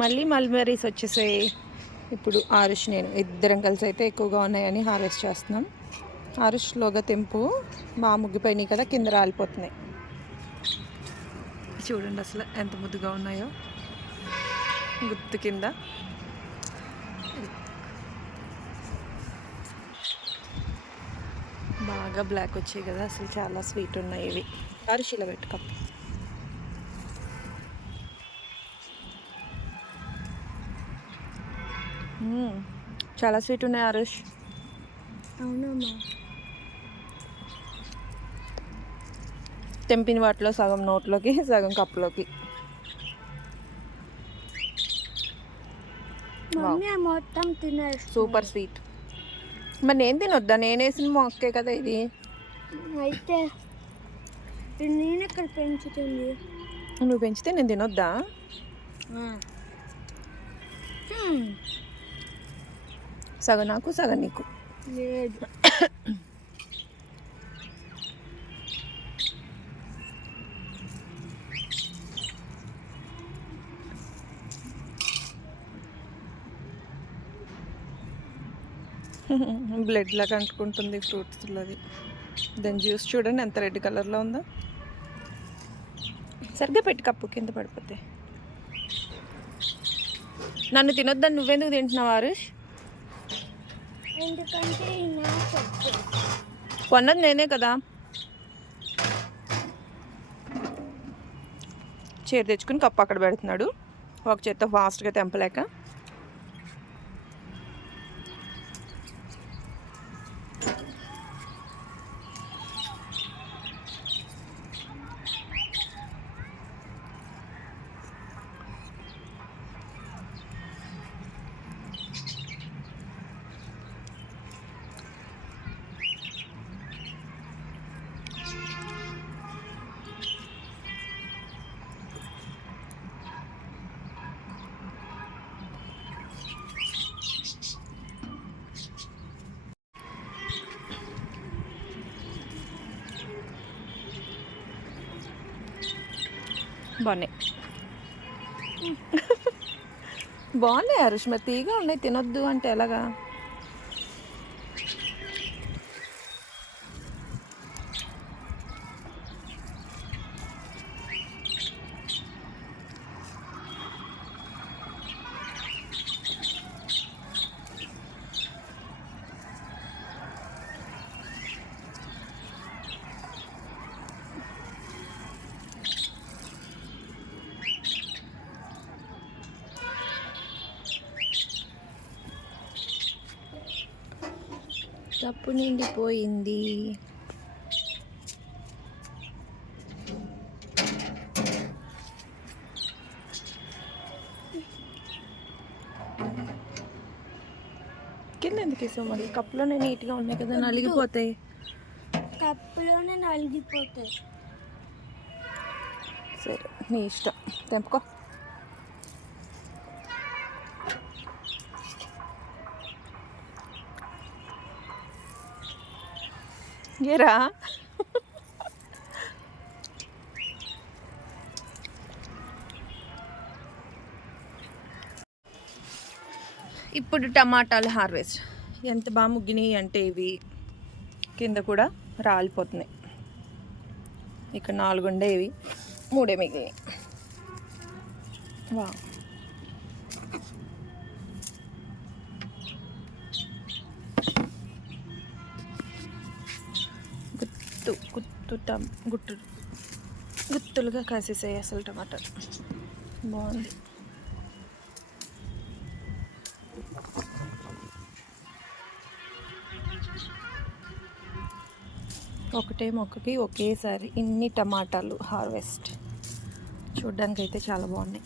మళ్ళీ మల్బెర్రీస్ వచ్చేసాయి. ఇప్పుడు ఆరుష్ నేను ఇద్దరం కలిసి అయితే ఎక్కువగా ఉన్నాయని హార్వెస్ట్ చేస్తున్నాం. ఆరుష్లోగా తెంపు బాగా ముగ్గిపోయినాయి కదా, కింద రాలిపోతున్నాయి. చూడండి అసలు ఎంత ముద్దుగా ఉన్నాయో గుత్తు కింద. బాగా బ్లాక్ వచ్చాయి కదా, అసలు చాలా స్వీట్ ఉన్నాయి ఇవి. ఆరుషిలో పెట్టు కప్పు. చాలా స్వీట్ ఉన్నాయి ఆరుష్. అవునమ్మా. తెంపిన వాటిలో సగం నోట్లోకి, సగం కప్పులోకి. మొత్తం తినేసి సూపర్ స్వీట్. మరి నేను తినొద్దా? నేను వేసిన మొక్కే కదా ఇది. అయితే నేను ఎక్కడ పెంచుతుంది? నువ్వు పెంచితే నేను తినొద్దా? సగం నాకు, సగం నీకు. లేదు. బ్లడ్ లాగా అంటుకుంటుంది ఫ్రూట్స్లో అది. దాని జ్యూస్ చూడండి ఎంత రెడ్ కలర్లో ఉందో. సరిగ్గా పెట్టి కప్పు, కింద పడిపోతే. నన్ను తినొద్దని నువ్వెందుకు తింటున్నావు ఆరుష్? ఎందుకంటే కొన్నది నేనే కదా. చీర తెచ్చుకుని కప్పు అక్కడ పెడుతున్నాడు, ఒక చేత్తో ఫాస్ట్గా తెంపలేక. బాగున్నాయి. బాగున్నాయి ఆరుష్, మరి తీగా ఉన్నాయి. తినొద్దు అంటే ఎలాగా? కప్పు నిండిపోయింది. కింద ఎందుకు వేసావు మరి? కప్పులోనే నీట్గా ఉన్నాయి కదా, నలిగిపోతాయి. కప్పులోనే నలిగిపోతాయి. సరే నీ ఇష్టం, తెంపుకో. ఏరా ఇప్పుడు టమాటాలు హార్వెస్ట్. ఎంత బాగా ముగ్గినాయి అంటే ఇవి కింద కూడా రాలిపోతున్నాయి. ఇక్కడ 4 ఉండేవి, 3 మిగిలినాయి. వా, గుత్తులుగా కాసేసాయి అసలు టమాటాలు. బాగుంది. ఒకటే మొక్కకి ఒకేసారి ఇన్ని టమాటాలు హార్వెస్ట్. చూడ్డానికి అయితే చాలా బాగున్నాయి.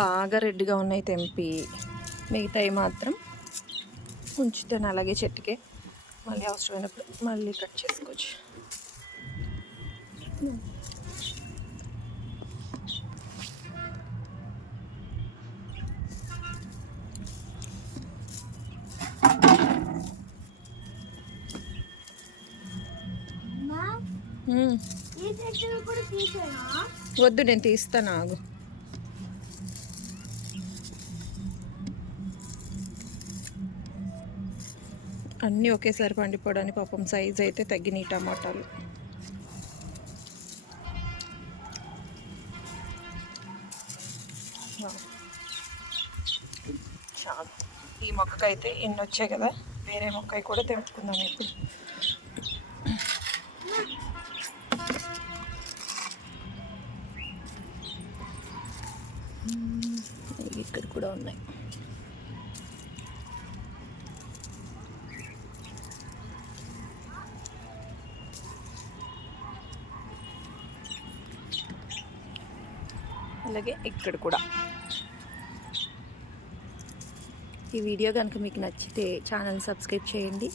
బాగా రెడ్గా ఉన్నాయి తెంపి, మిగతాయి మాత్రం ఉంచుతాను అలాగే చెట్టుకే. మళ్ళీ అవసరమైనప్పుడు మళ్ళీ కట్ చేసుకోవచ్చు. వద్దు, నేను తీస్తాను, ఆగు. అన్నీ ఒకేసారి పండిపోవడానికి పాపం సైజ్ అయితే తగ్గినాయి టమాటాలు. చాలా ఈ మొక్కకైతే ఎన్ని వచ్చాయి కదా, వేరే మొక్కయి కూడా తెంపుకుందాం ఇప్పుడు. ఇక్కడ కూడా ఉన్నాయి. అలాగే ఇక్కడ కూడా. ఈ వీడియో కనుక మీకు నచ్చితే ఛానల్ సబ్స్క్రైబ్ చేయండి,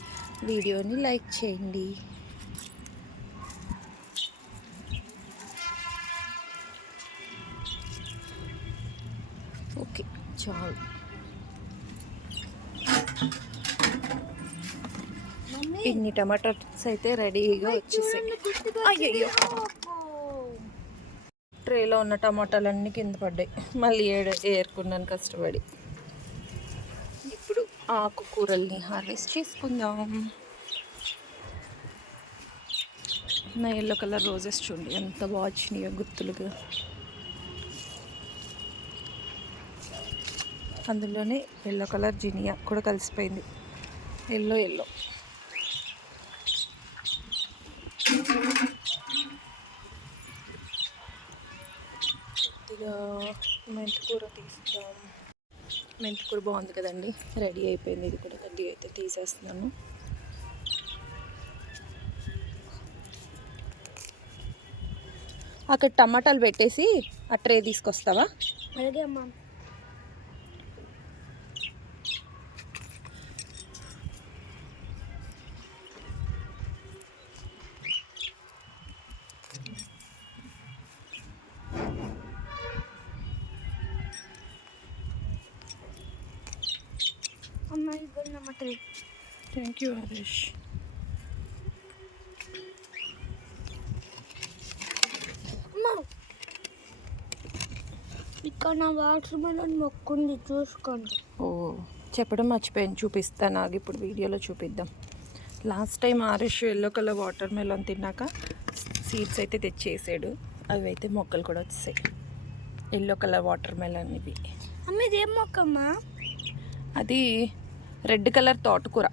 వీడియోని లైక్ చేయండి. ఓకే చాలు. ఇన్ని టమాటోస్ అయితే రెడీగా వచ్చేసాయి. అయ్యయ్యో, ట్రేలో ఉన్న టమాటాలన్నీ కింద పడ్డాయి. మళ్ళీ ఏరుకున్నాను కష్టపడి. ఇప్పుడు ఆకుకూరల్ని హార్వెస్ట్ చేసుకుందాం. నా ఎల్లో కలర్ రోజెస్ చూడండి ఎంత బాగా వచ్చినాయో గుత్తులుగా. అందులోనే ఎల్లో కలర్ జినియా కూడా కలిసిపోయింది. Yellow yellow. కొద్దిగా మెంతికూర తీస్తాం. మెంతికూర బాగుంది కదండి, రెడీ అయిపోయింది. ఇది కూడా కొద్దిగా అయితే తీసేస్తున్నాను. అక్కడ టమాటాలు పెట్టేసి ఆ ట్రే తీసుకొస్తావా? అలాగే అమ్మా. అమ్మ ఇవ్వండి అమ్మ ట్రే. Thank you Harish. ఇక్కడ నా వాటర్ మెలన్ మొక్కుంది, చూసుకోండి. ఓ చెప్పడం మర్చిపోయాను, చూపిస్తాను. నాకు ఇప్పుడు వీడియోలో చూపిద్దాం. Last time Harish yellow colour water melon తిన్నాక సీడ్స్ అయితే తెచ్చేసాడు. అవి అయితే మొక్కలు కూడా వచ్చాయి. ఎల్లో కలర్ వాటర్ మెలన్ ఇవి. అమ్మ ఇదేం మొక్కమ్మా? అది రెడ్ కలర్ తోటకూర.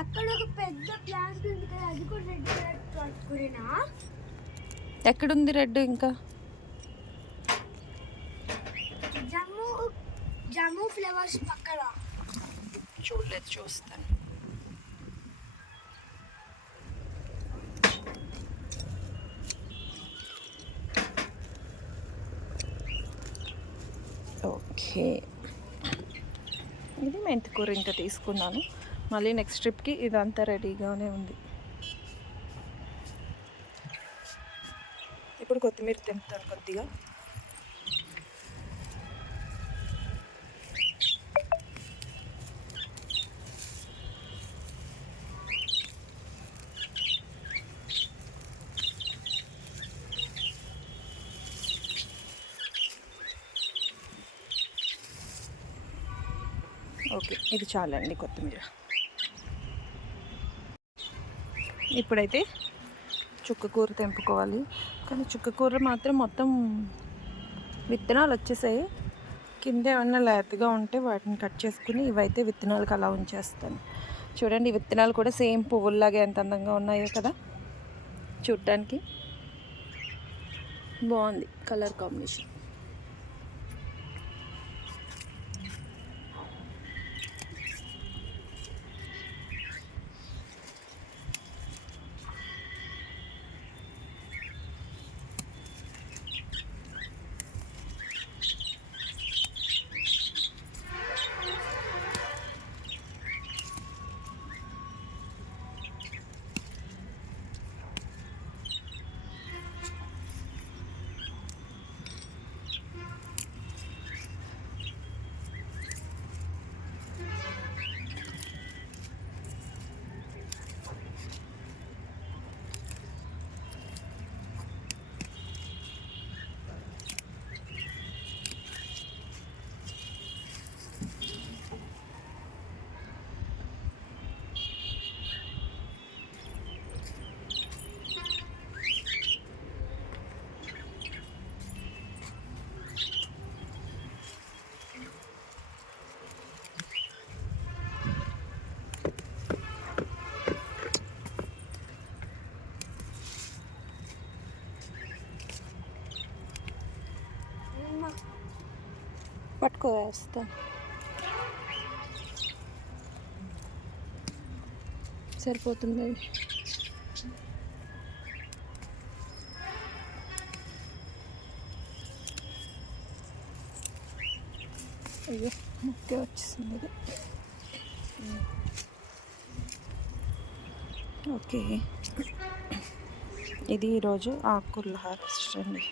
అక్కడ ఒక పెద్ద ప్లాంట్ ఉంది కదా, అది కూడా రెడ్ కలర్ తోటకూరేనా? ఎక్కడుంది రెడ్? ఇంకా జాము ఫ్లవర్స్ పక్కన. చూడలేదు, చూస్తాను. ఓకే, ఇది మెంతికూర ఇంకా తీసుకున్నాను. మళ్ళీ నెక్స్ట్ ట్రిప్కి ఇదంతా రెడీగానే ఉంది. ఇప్పుడు కొత్తిమీర తెంపుతాను కొద్దిగా. ఓకే, ఇది చాలండి కొత్తిమీర. ఇప్పుడైతే చుక్కకూర తెంపుకోవాలి. కానీ చుక్కకూర మాత్రం మొత్తం విత్తనాలు వచ్చేసాయి. కింద ఏమన్నా లేతగా ఉంటే వాటిని కట్ చేసుకుని ఇవైతే విత్తనాలకు అలా ఉంచేస్తాను. చూడండి, విత్తనాలు కూడా సేమ్ పువ్వుల్లాగా ఎంత అందంగా ఉన్నాయో కదా, చూడటానికి బాగుంది కలర్ కాంబినేషన్. అమ్మ. పట్టుకో వేస్తా. సరిపోతుంది. అయ్యో ముక్కే వచ్చేసింది ఇది. ఓకే, ఇది ఈరోజు ఆకుకూరల హార్వెస్ట్ అండి.